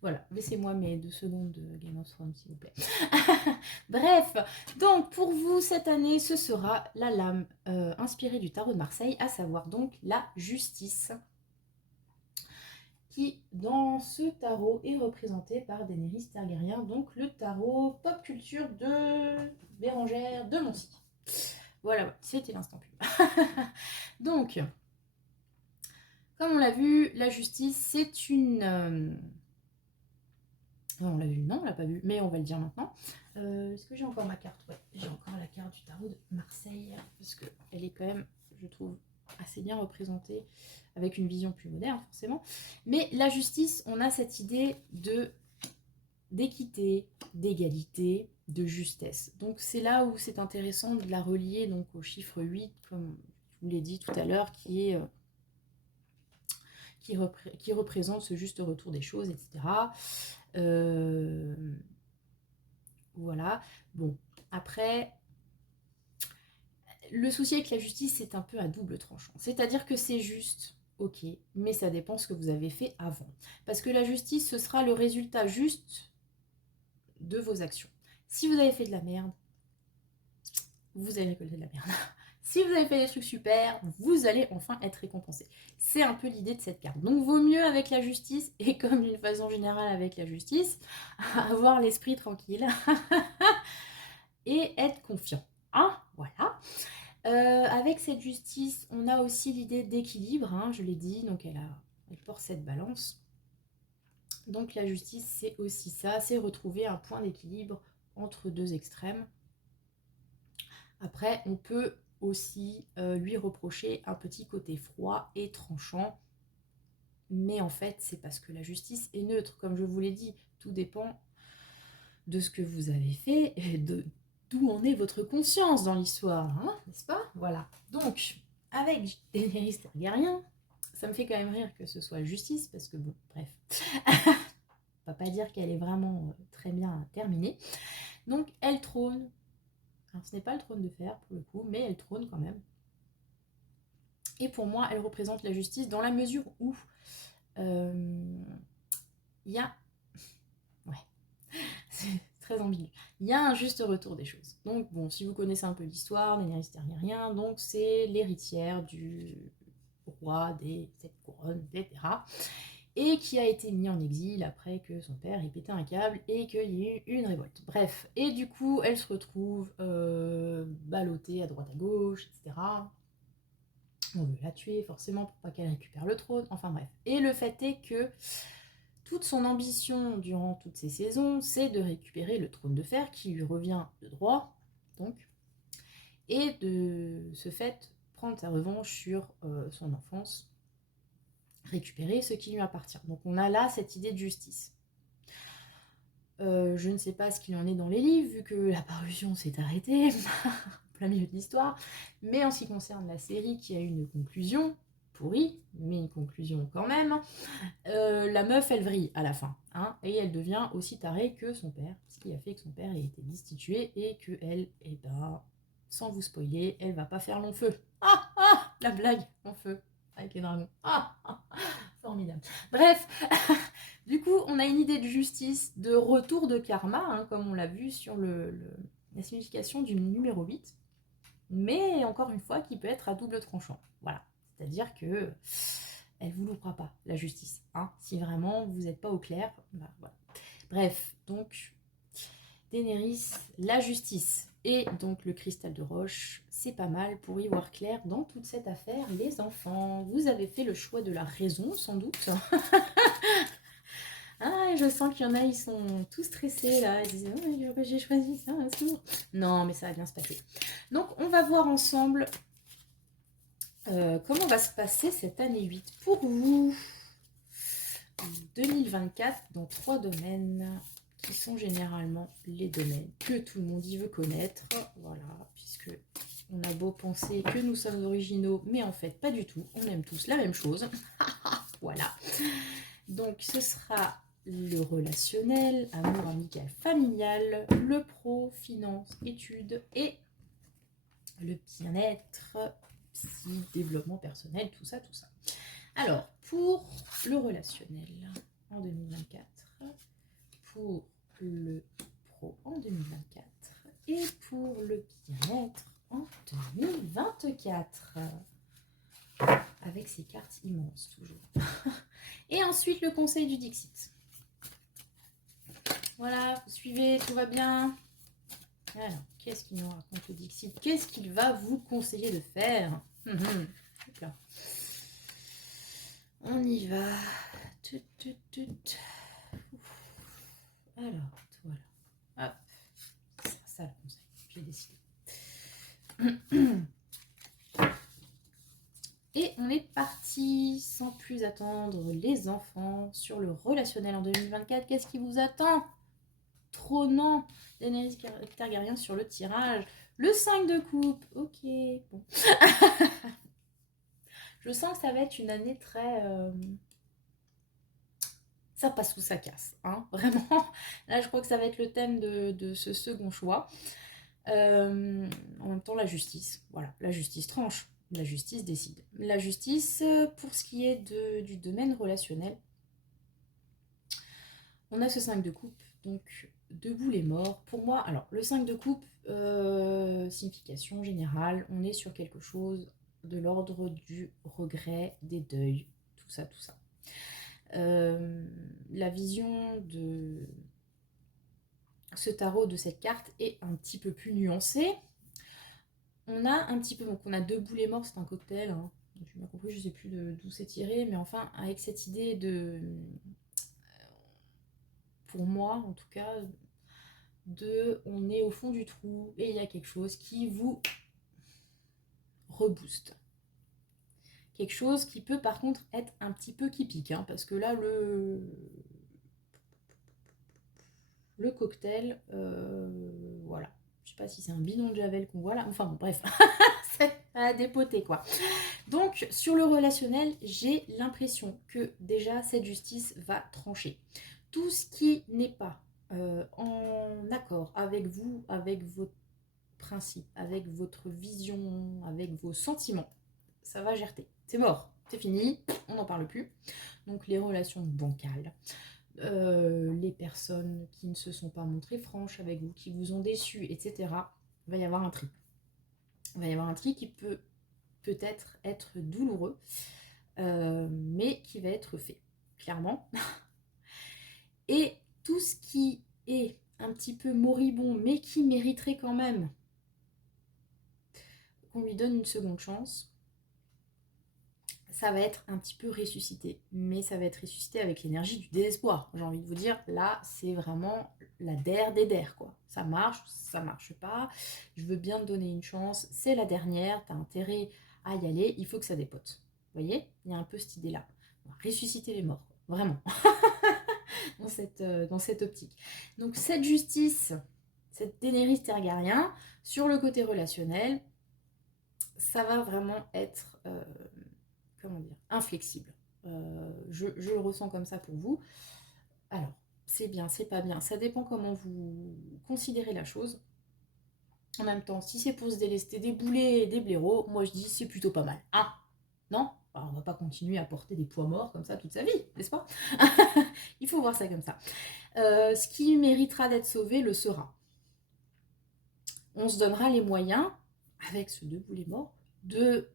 Voilà, laissez-moi mes 2 secondes de Game of Thrones, s'il vous plaît. Bref, donc pour vous, cette année, ce sera la lame inspirée du tarot de Marseille, à savoir donc la justice, qui, dans ce tarot, est représenté par Daenerys Targaryen, donc le tarot pop culture de Bérangère de Moncy. Voilà, c'était l'instant pub. Donc, comme on l'a vu, la justice, c'est une... on l'a vu, non, on l'a pas vu, mais on va le dire maintenant. Est-ce que j'ai encore ma carte? Ouais, j'ai encore la carte du tarot de Marseille, parce qu'elle est quand même, je trouve, assez bien représentée, avec une vision plus moderne, forcément. Mais la justice, on a cette idée d'équité, d'égalité, de justesse. Donc c'est là où c'est intéressant de la relier donc, au chiffre 8, comme je vous l'ai dit tout à l'heure, qui représente ce juste retour des choses, etc. Voilà. Bon, après, le souci avec la justice, c'est un peu à double tranchant. C'est-à-dire que c'est juste, ok, mais ça dépend ce que vous avez fait avant. Parce que la justice, ce sera le résultat juste de vos actions. Si vous avez fait de la merde, vous allez récolter de la merde. Si vous avez fait des trucs super, vous allez enfin être récompensé. C'est un peu l'idée de cette carte. Donc vaut mieux avec la justice, et comme d'une façon générale avec la justice, avoir l'esprit tranquille et être confiant. Hein, voilà. Avec cette justice, on a aussi l'idée d'équilibre, hein, je l'ai dit, donc elle porte cette balance. Donc la justice, c'est aussi ça, c'est retrouver un point d'équilibre entre deux extrêmes. Après, on peut aussi lui reprocher un petit côté froid et tranchant, mais en fait, c'est parce que la justice est neutre. Comme je vous l'ai dit, tout dépend de ce que vous avez fait et d'où en est votre conscience dans l'histoire, hein, n'est-ce pas? Voilà. Donc, avec Daenerys Targaryen, ça me fait quand même rire que ce soit justice, parce que bon, bref. On va pas dire qu'elle est vraiment très bien terminée. Donc, elle trône. Alors, ce n'est pas le trône de fer, pour le coup, mais elle trône quand même. Et pour moi, elle représente la justice dans la mesure où il y a... Ouais. C'est très ambigu. Il y a un juste retour des choses. Donc bon, si vous connaissez un peu l'histoire, Daenerys Targaryen, donc c'est l'héritière du roi des 7 couronnes, etc. Et qui a été mis en exil après que son père ait pété un câble et qu'il y ait eu une révolte. Bref, et du coup, elle se retrouve ballottée à droite à gauche, etc. On veut la tuer forcément pour pas qu'elle récupère le trône, enfin bref. Et le fait est que toute son ambition durant toutes ces saisons, c'est de récupérer le trône de fer qui lui revient de droit, donc, et de ce fait prendre sa revanche sur son enfance, récupérer ce qui lui appartient. Donc on a là cette idée de justice. Je ne sais pas ce qu'il en est dans les livres, vu que la parution s'est arrêtée, plein milieu de l'histoire, mais en ce qui concerne la série qui a une conclusion, pourrie, mais une conclusion quand même, la meuf elle vrille à la fin, hein, et elle devient aussi tarée que son père, ce qui a fait que son père ait été destitué et que elle, eh ben, sans vous spoiler, elle va pas faire long feu. Ah ah, la blague, long feu, avec les dragons. Ah, ah, formidable. Bref, du coup, on a une idée de justice, de retour de karma, hein, comme on l'a vu sur la signification du numéro 8, mais encore une fois, qui peut être à double tranchant. Voilà, c'est-à-dire que elle vous loupera pas, la justice. Hein. Si vraiment vous n'êtes pas au clair, bah, voilà. Bref, donc, Daenerys, la justice et donc le cristal de roche, c'est pas mal pour y voir clair dans toute cette affaire, les enfants. Vous avez fait le choix de la raison, sans doute. Ah, je sens qu'il y en a, ils sont tous stressés là. Ils disent, oh, j'ai choisi ça, c'est bon. Non, mais ça va bien se passer. Donc, on va voir ensemble comment va se passer cette année 8 pour vous. 2024 dans 3 domaines qui sont généralement les domaines que tout le monde y veut connaître. Voilà, puisque on a beau penser que nous sommes originaux, mais en fait pas du tout. On aime tous la même chose. Voilà. Donc ce sera le relationnel, amour amical familial, le pro, finance, études et le bien-être, psy, développement personnel, tout ça, tout ça. Alors, pour le relationnel en 2024, pour le pro en 2024 et pour le bien-être en 2024. Avec ces cartes immenses, toujours. Et ensuite, le conseil du Dixit. Voilà, vous suivez, tout va bien. Alors, qu'est-ce qu'il nous raconte le Dixit? Qu'est-ce qu'il va vous conseiller de faire? Là. On y va. Alors, voilà. Hop. C'est ça le conseil. J'ai décidé. Et on est parti sans plus attendre les enfants sur le relationnel en 2024. Qu'est-ce qui vous attend? Trônant Daenerys Targaryen sur le tirage. Le 5 de coupe. Ok. Bon. Je sens que ça va être une année très... ça passe ou ça casse. Hein, vraiment. Là, je crois que ça va être le thème de ce second choix. En même temps, la justice. Voilà, la justice tranche. La justice décide. La justice, pour ce qui est du domaine relationnel, on a ce 5 de coupe, donc debout les morts. Pour moi, alors le 5 de coupe, signification générale, on est sur quelque chose de l'ordre du regret, des deuils, tout ça, tout ça. La vision de ce tarot, de cette carte, est un petit peu plus nuancée. On a un petit peu, donc on a deux boulets morts, c'est un cocktail, hein. J'ai bien compris, je sais plus d'où c'est tiré, mais enfin, avec cette idée de, pour moi en tout cas, on est au fond du trou et il y a quelque chose qui vous rebooste. Quelque chose qui peut par contre être un petit peu qui pique, hein, parce que là, le cocktail, voilà. Je sais pas si c'est un bidon de Javel qu'on voit là, enfin bon, bref. C'est à dépoter quoi. Donc sur le relationnel, j'ai l'impression que déjà cette justice va trancher. Tout ce qui n'est pas en accord avec vous, avec vos principes, avec votre vision, avec vos sentiments, ça va gerter. C'est mort, c'est fini, on n'en parle plus. Donc les relations bancales, les personnes qui ne se sont pas montrées franches avec vous, qui vous ont déçu, etc. Il va y avoir un tri. Il va y avoir un tri qui peut peut-être être douloureux, mais qui va être fait, clairement. Et tout ce qui est un petit peu moribond, mais qui mériterait quand même qu'on lui donne une seconde chance, ça va être un petit peu ressuscité. Mais ça va être ressuscité avec l'énergie du désespoir. J'ai envie de vous dire, là, c'est vraiment la der des der, quoi. Ça marche pas. Je veux bien te donner une chance. C'est la dernière, t'as intérêt à y aller. Il faut que ça dépote. Vous voyez, il y a un peu cette idée-là. On va ressusciter les morts, quoi. Vraiment. Dans cette optique. Donc cette justice, cette Daenerys Targaryen, sur le côté relationnel, ça va vraiment être, comment dire, inflexible. Je le ressens comme ça pour vous. Alors, c'est bien, c'est pas bien, ça dépend comment vous considérez la chose. En même temps, si c'est pour se délester des boulets et des blaireaux, moi je dis c'est plutôt pas mal. Hein? Non? Alors, on va pas continuer à porter des poids morts comme ça toute sa vie, n'est-ce pas? Il faut voir ça comme ça. Ce qui méritera d'être sauvé le sera. On se donnera les moyens, avec ce deux boulets morts, de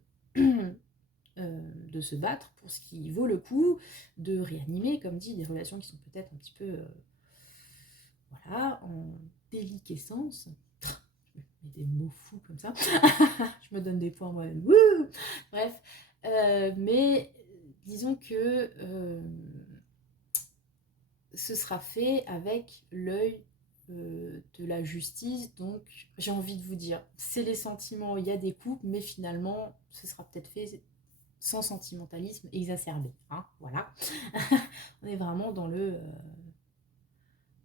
se battre pour ce qui vaut le coup, de réanimer, comme dit, des relations qui sont peut-être un petit peu voilà, en déliquescence. Je mets des mots fous comme ça. Je me donne des points moi-même. Bref, mais disons que ce sera fait avec l'œil de la justice. Donc j'ai envie de vous dire, c'est les sentiments, il y a des coupes, mais finalement ce sera peut-être fait sans sentimentalisme exacerbé. Hein, voilà. On est vraiment dans le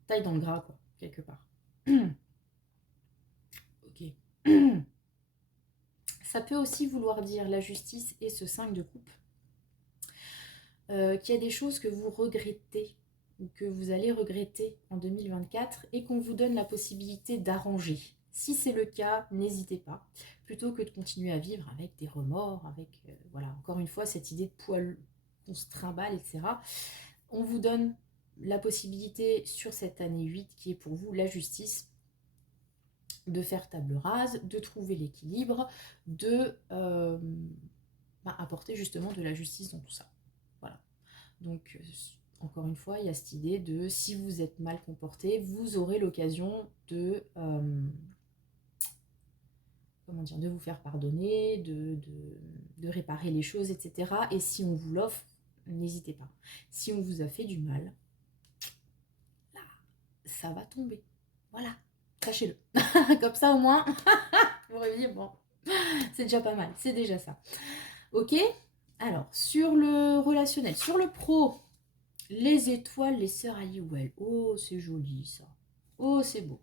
taille dans le gras, quoi, quelque part. Ok. Ça peut aussi vouloir dire la justice et ce 5 de coupe, qu'il y a des choses que vous regrettez ou que vous allez regretter en 2024 et qu'on vous donne la possibilité d'arranger. Si c'est le cas, n'hésitez pas. Plutôt que de continuer à vivre avec des remords, avec, voilà, encore une fois, cette idée de poids qu'on se trimballe, etc. On vous donne la possibilité sur cette année 8 qui est pour vous la justice, de faire table rase, de trouver l'équilibre, de apporter justement de la justice dans tout ça. Voilà. Donc, encore une fois, il y a cette idée de si vous êtes mal comporté, vous aurez l'occasion de, comment dire, de vous faire pardonner, de réparer les choses, etc. Et si on vous l'offre, n'hésitez pas. Si on vous a fait du mal, là, ça va tomber. Voilà, sachez-le. Comme ça, au moins, vous réveillez, bon, c'est déjà pas mal, c'est déjà ça. Ok? Alors, sur le relationnel, sur le pro, les étoiles, les sœurs Halliwell. Oh, c'est joli ça. Oh, c'est beau.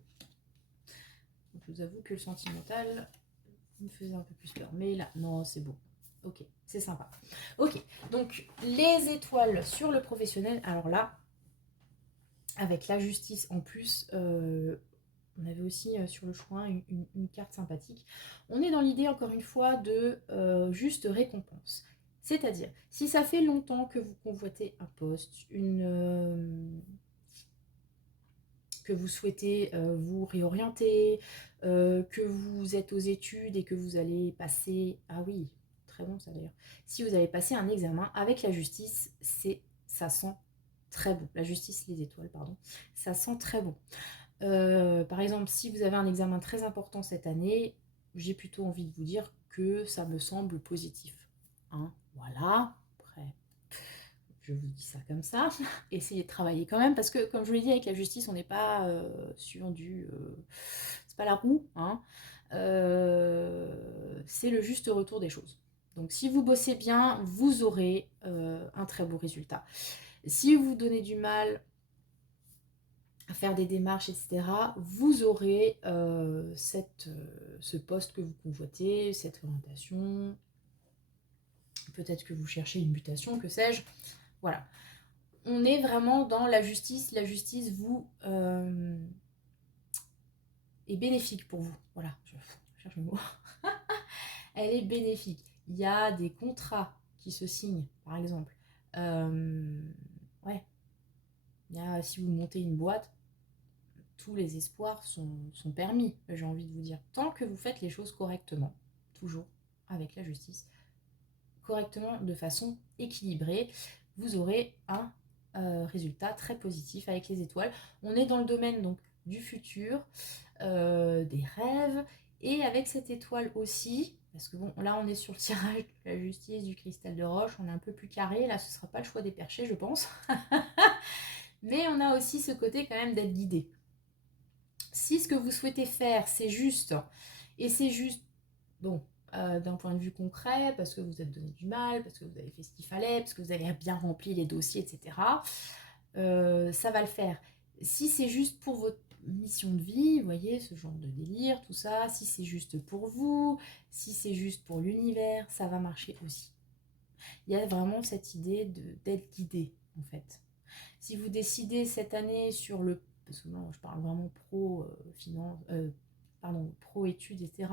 Donc, je vous avoue que le sentimental me faisait un peu plus peur. Mais là, non, c'est beau. Ok, c'est sympa. Ok, donc les étoiles sur le professionnel. Alors là, avec la justice en plus, on avait aussi sur le choix une carte sympathique. On est dans l'idée, encore une fois, de juste récompense. C'est-à-dire, si ça fait longtemps que vous convoitez un poste, que vous souhaitez vous réorienter, que vous êtes aux études et que vous allez passer... Ah oui, très bon ça d'ailleurs. Si vous allez passer un examen avec la justice, ça sent très bon. La justice, les étoiles, pardon. Ça sent très bon. Par exemple, si vous avez un examen très important cette année, j'ai plutôt envie de vous dire que ça me semble positif. Hein, voilà. Après, je vous dis ça comme ça. Essayez de travailler quand même, parce que, comme je vous l'ai dit, avec la justice, on n'est pas sur du... c'est pas la roue, hein. C'est le juste retour des choses. Donc, si vous bossez bien, vous aurez un très beau résultat. Si vous vous donnez du mal à faire des démarches, etc., vous aurez ce poste que vous convoitez, cette orientation. Peut-être que vous cherchez une mutation, que sais-je. Voilà. On est vraiment dans la justice. La justice vous est bénéfique pour vous. Voilà, je cherche le mot. Elle est bénéfique. Il y a des contrats qui se signent, par exemple. Ouais. Si vous montez une boîte, tous les espoirs sont permis, j'ai envie de vous dire. Tant que vous faites les choses correctement, toujours avec la justice, correctement, de façon équilibrée, vous aurez un résultat très positif avec les étoiles. On est dans le domaine donc du futur, des rêves, et avec cette étoile aussi, parce que bon, là on est sur le tirage de la justice, du cristal de roche, on est un peu plus carré, là ce sera pas le choix des perchés je pense, mais on a aussi ce côté quand même d'être guidé. Si ce que vous souhaitez faire c'est juste, et c'est juste, bon, d'un point de vue concret, parce que vous êtes donné du mal, parce que vous avez fait ce qu'il fallait, parce que vous avez bien rempli les dossiers, etc., ça va le faire. Si c'est juste pour votre mission de vie, vous voyez, ce genre de délire, tout ça, si c'est juste pour vous, si c'est juste pour l'univers, ça va marcher aussi. Il y a vraiment cette idée d'être guidé, en fait. Si vous décidez cette année sur le... Parce que non, je parle vraiment pro-finance, pro-études, etc.,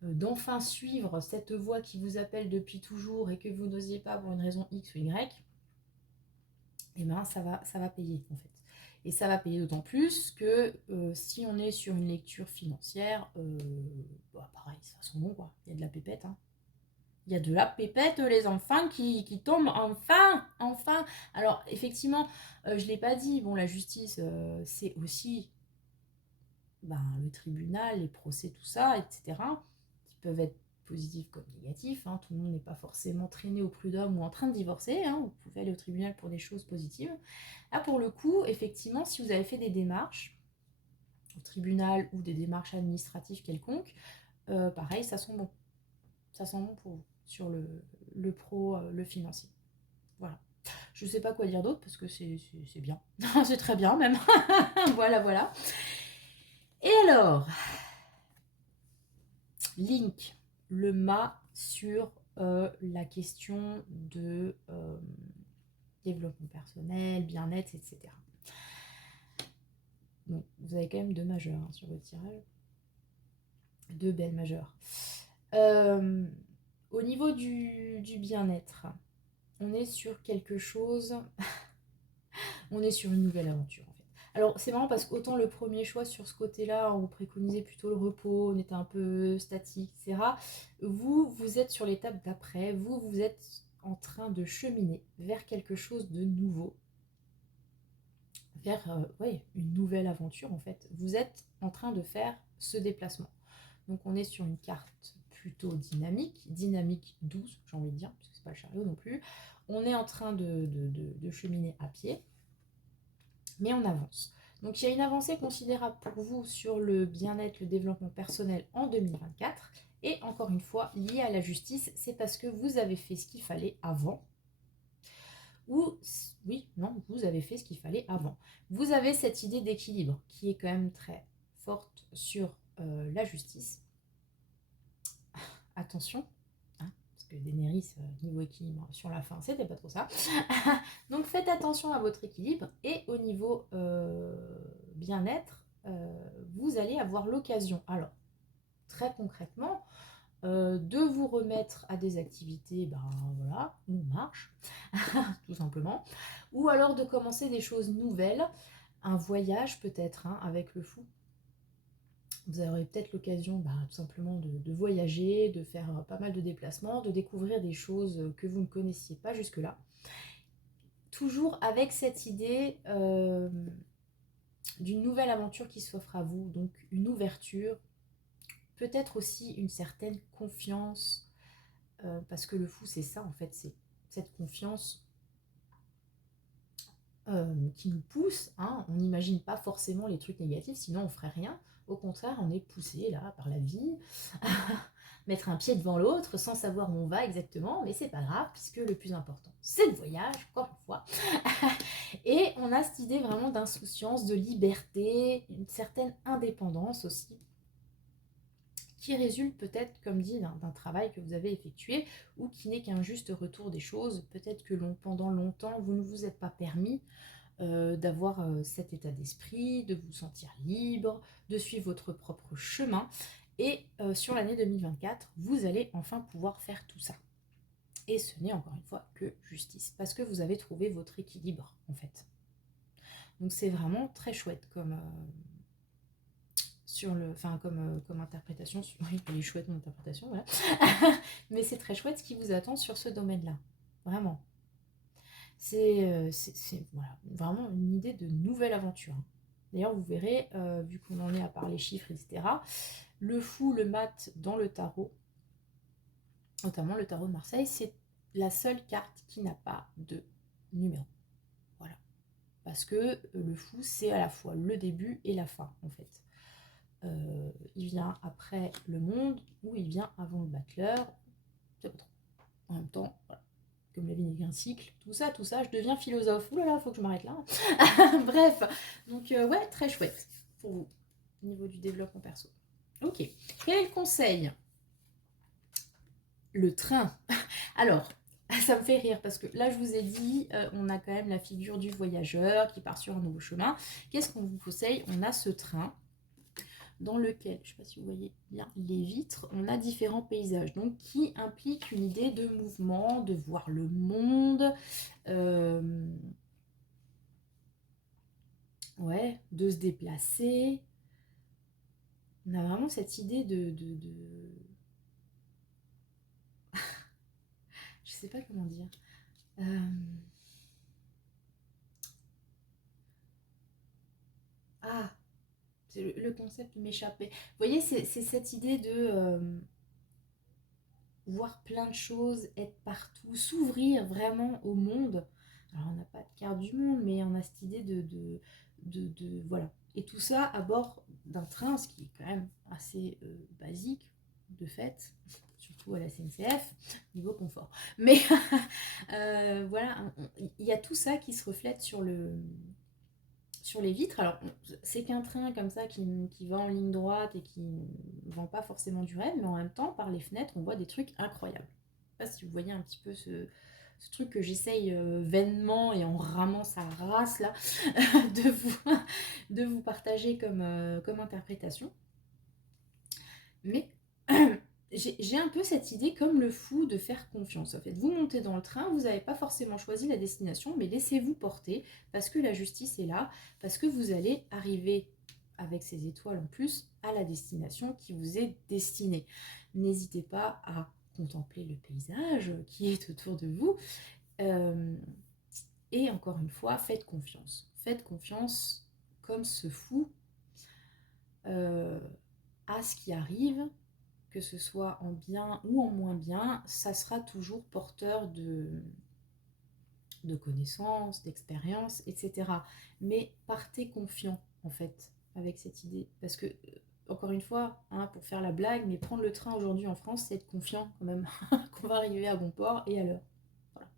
d'enfin suivre cette voie qui vous appelle depuis toujours et que vous n'osiez pas pour une raison X ou Y, et ben ça va payer en fait. Et ça va payer d'autant plus que si on est sur une lecture financière, pareil, ça sent bon quoi, il y a de la pépette. Hein. Il y a de la pépette, les enfants qui tombent enfin. Alors effectivement, je ne l'ai pas dit, bon la justice, c'est aussi le tribunal, les procès, tout ça, etc., qui peuvent être positifs comme négatifs. Hein. Tout le monde n'est pas forcément traîné au prud'homme ou en train de divorcer. Hein. Vous pouvez aller au tribunal pour des choses positives. Là, pour le coup, effectivement, si vous avez fait des démarches au tribunal ou des démarches administratives quelconques, pareil, ça sent bon. Ça sent bon pour vous sur le financier. Voilà. Je ne sais pas quoi dire d'autre parce que c'est bien. C'est très bien même. Voilà. Et alors, Link, le mât sur la question de développement personnel, bien-être, etc. Donc, vous avez quand même 2 majeurs hein, sur votre tirage. 2 belles majeures. Au niveau du bien-être, on est sur quelque chose... on est sur une nouvelle aventure en fait. Alors c'est marrant parce qu'autant le premier choix sur ce côté-là, on préconisait plutôt le repos, on était un peu statique, etc. Vous êtes sur l'étape d'après, vous êtes en train de cheminer vers quelque chose de nouveau, vers une nouvelle aventure en fait. Vous êtes en train de faire ce déplacement. Donc on est sur une carte plutôt dynamique douce, j'ai envie de dire, parce que c'est pas le chariot non plus. On est en train de cheminer à pied, mais on avance. Donc il y a une avancée considérable pour vous sur le bien-être, le développement personnel en 2024. Et encore une fois, lié à la justice, c'est parce que vous avez fait ce qu'il fallait avant. Vous avez fait ce qu'il fallait avant. Vous avez cette idée d'équilibre qui est quand même très forte sur la justice. Attention, hein, parce que Daenerys, niveau équilibre sur la fin, c'était pas trop ça. Donc faites attention à votre équilibre et au niveau bien-être, vous allez avoir l'occasion, alors très concrètement, de vous remettre à des activités, ou marche, tout simplement, ou alors de commencer des choses nouvelles, un voyage peut-être hein, avec le fou. Vous aurez peut-être l'occasion tout simplement de voyager, de faire pas mal de déplacements, de découvrir des choses que vous ne connaissiez pas jusque-là. Toujours avec cette idée d'une nouvelle aventure qui s'offre à vous, donc une ouverture, peut-être aussi une certaine confiance, parce que le fou c'est ça en fait, c'est cette confiance qui nous pousse, hein. On n'imagine pas forcément les trucs négatifs, sinon on ferait rien. Au contraire, on est poussé là par la vie, mettre un pied devant l'autre sans savoir où on va exactement, mais c'est pas grave puisque le plus important c'est le voyage, encore une fois. Et on a cette idée vraiment d'insouciance, de liberté, une certaine indépendance aussi, qui résulte peut-être, comme dit, d'un travail que vous avez effectué ou qui n'est qu'un juste retour des choses. Peut-être que pendant longtemps, vous ne vous êtes pas permis d'avoir cet état d'esprit, de vous sentir libre, de suivre votre propre chemin. Et sur l'année 2024, vous allez enfin pouvoir faire tout ça. Et ce n'est encore une fois que justice, parce que vous avez trouvé votre équilibre, en fait. Donc c'est vraiment très chouette comme, comme interprétation. Oui, elle est chouette mon interprétation, voilà. Mais c'est très chouette ce qui vous attend sur ce domaine-là. Vraiment. C'est voilà, vraiment une idée de nouvelle aventure. D'ailleurs, vous verrez, vu qu'on en est à parler chiffres, etc., le fou, le mat dans le tarot, notamment le tarot de Marseille, c'est la seule carte qui n'a pas de numéro. Voilà. Parce que le fou, c'est à la fois le début et la fin, en fait. Il vient après le monde ou il vient avant le battleur. C'est pas trop. En même temps, voilà. Comme la vie n'est qu'un cycle, tout ça, je deviens philosophe. Ouh là là, faut que je m'arrête là. Bref, donc ouais, très chouette pour vous, au niveau du développement perso. Ok, quel est le conseil? Le train. Alors, ça me fait rire parce que là, je vous ai dit, on a quand même la figure du voyageur qui part sur un nouveau chemin. Qu'est-ce qu'on vous conseille? On a ce train dans lequel, je ne sais pas si vous voyez bien les vitres, on a différents paysages, donc qui impliquent une idée de mouvement, de voir le monde, ouais, de se déplacer. On a vraiment cette idée de... je sais pas comment dire. Ah, c'est le concept m'échappait. Vous voyez, c'est cette idée de voir plein de choses, être partout, s'ouvrir vraiment au monde. Alors, on n'a pas de carte du monde, mais on a cette idée voilà. Et tout ça à bord d'un train, ce qui est quand même assez basique, de fait, surtout à la SNCF, niveau confort. Mais voilà, il y a tout ça qui se reflète sur les vitres. Alors, c'est qu'un train comme ça qui va en ligne droite et qui ne vend pas forcément du rêve, mais en même temps, par les fenêtres, on voit des trucs incroyables. Je ne sais pas si vous voyez un petit peu ce truc que j'essaye vainement et en ramant sa race là, de vous partager comme interprétation. Mais j'ai un peu cette idée comme le fou de faire confiance. En fait, vous montez dans le train, vous n'avez pas forcément choisi la destination, mais laissez-vous porter parce que la justice est là, parce que vous allez arriver avec ces étoiles en plus à la destination qui vous est destinée. N'hésitez pas à contempler le paysage qui est autour de vous. Et encore une fois, faites confiance. Faites confiance comme ce fou à ce qui arrive, que ce soit en bien ou en moins bien, ça sera toujours porteur de connaissances, d'expériences, etc. Mais partez confiant, en fait, avec cette idée. Parce que, encore une fois, hein, pour faire la blague, mais prendre le train aujourd'hui en France, c'est être confiant quand même qu'on va arriver à bon port et à l'heure. Voilà.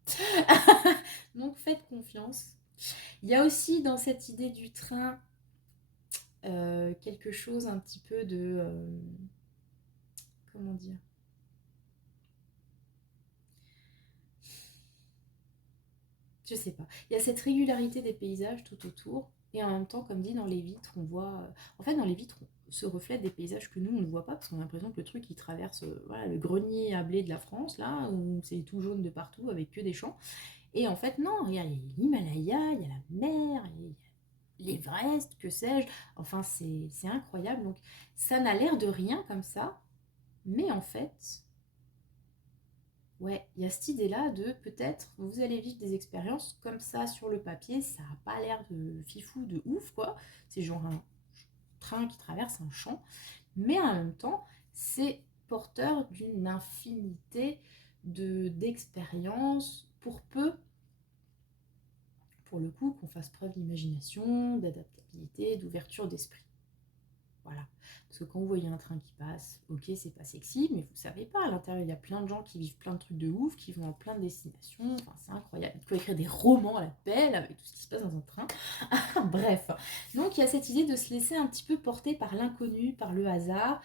Donc faites confiance. Il y a aussi dans cette idée du train quelque chose un petit peu de... comment dire? Je sais pas. Il y a cette régularité des paysages tout autour. Et en même temps, comme dit, dans les vitres, on voit... en fait, dans les vitres, se reflètent des paysages que nous, on ne voit pas, parce qu'on a l'impression que le truc, il traverse voilà, le grenier à blé de la France, là, où c'est tout jaune de partout, avec que des champs. Et en fait, non, il y a l'Himalaya, il y a la mer, il y a l'Everest, que sais-je. Enfin, c'est incroyable. Donc, ça n'a l'air de rien comme ça. Mais en fait, ouais, il y a cette idée-là de peut-être vous allez vivre des expériences comme ça sur le papier, ça n'a pas l'air de fifou, de ouf, quoi. C'est genre un train qui traverse un champ, mais en même temps, c'est porteur d'une infinité d'expériences pour peu, pour le coup, qu'on fasse preuve d'imagination, d'adaptabilité, d'ouverture d'esprit. Voilà. Parce que quand vous voyez un train qui passe, ok, c'est pas sexy, mais vous savez pas, à l'intérieur, il y a plein de gens qui vivent plein de trucs de ouf, qui vont à plein de destinations. Enfin, c'est incroyable. Il faut écrire des romans à la pelle avec tout ce qui se passe dans un train. Bref. Donc, il y a cette idée de se laisser un petit peu porter par l'inconnu, par le hasard.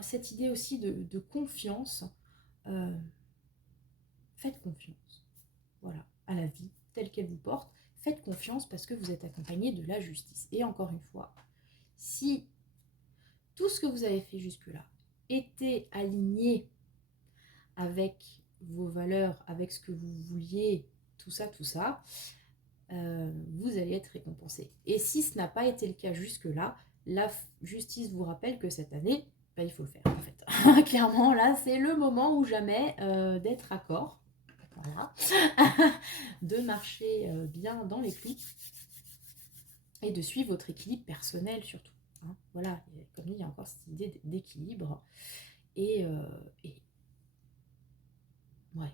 Cette idée aussi de confiance. Euh, faites confiance. Voilà. À la vie, telle qu'elle vous porte. Faites confiance parce que vous êtes accompagné de la justice. Et encore une fois, si tout ce que vous avez fait jusque-là était aligné avec vos valeurs, avec ce que vous vouliez, tout ça, vous allez être récompensé. Et si ce n'a pas été le cas jusque-là, la justice vous rappelle que cette année, il faut le faire en fait. Clairement, là, c'est le moment ou jamais d'être à corps. Voilà. De marcher bien dans les clous et de suivre votre équilibre personnel surtout. Hein. Voilà, comme dit, il y a encore cette idée d'équilibre et ouais,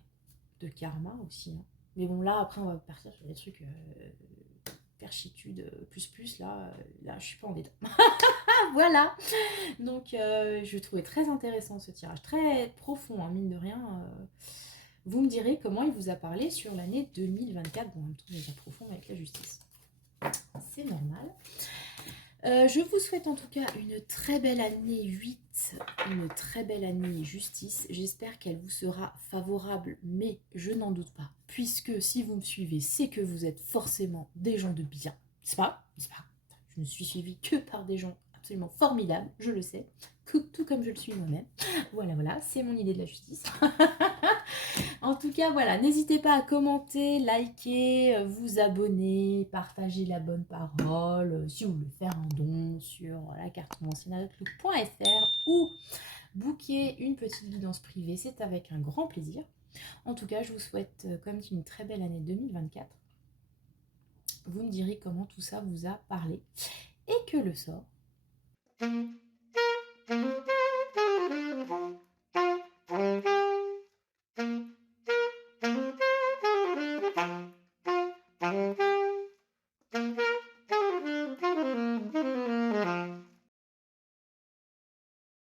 de karma aussi. Hein. Mais bon, là, après, on va partir sur des trucs perchitude là, je suis pas en détente. Voilà. Donc, je trouvais très intéressant ce tirage, très profond, hein, mine de rien. Vous me direz comment il vous a parlé sur l'année 2024. Bon, en même temps, il est profond avec la justice. C'est normal. Je vous souhaite en tout cas une très belle année 8, une très belle année justice. J'espère qu'elle vous sera favorable, mais je n'en doute pas. Puisque si vous me suivez, c'est que vous êtes forcément des gens de bien. N'est-ce pas? N'est-ce pas? Je ne suis suivie que par des gens absolument formidables, je le sais. Tout comme je le suis moi-même. Voilà, c'est mon idée de la justice. En tout cas, voilà, n'hésitez pas à commenter, liker, vous abonner, partager la bonne parole, si vous voulez faire un don sur la carte conventionnelle.fr ou booker une petite guidance privée, c'est avec un grand plaisir. En tout cas, je vous souhaite comme dit une très belle année 2024. Vous me direz comment tout ça vous a parlé et que le sort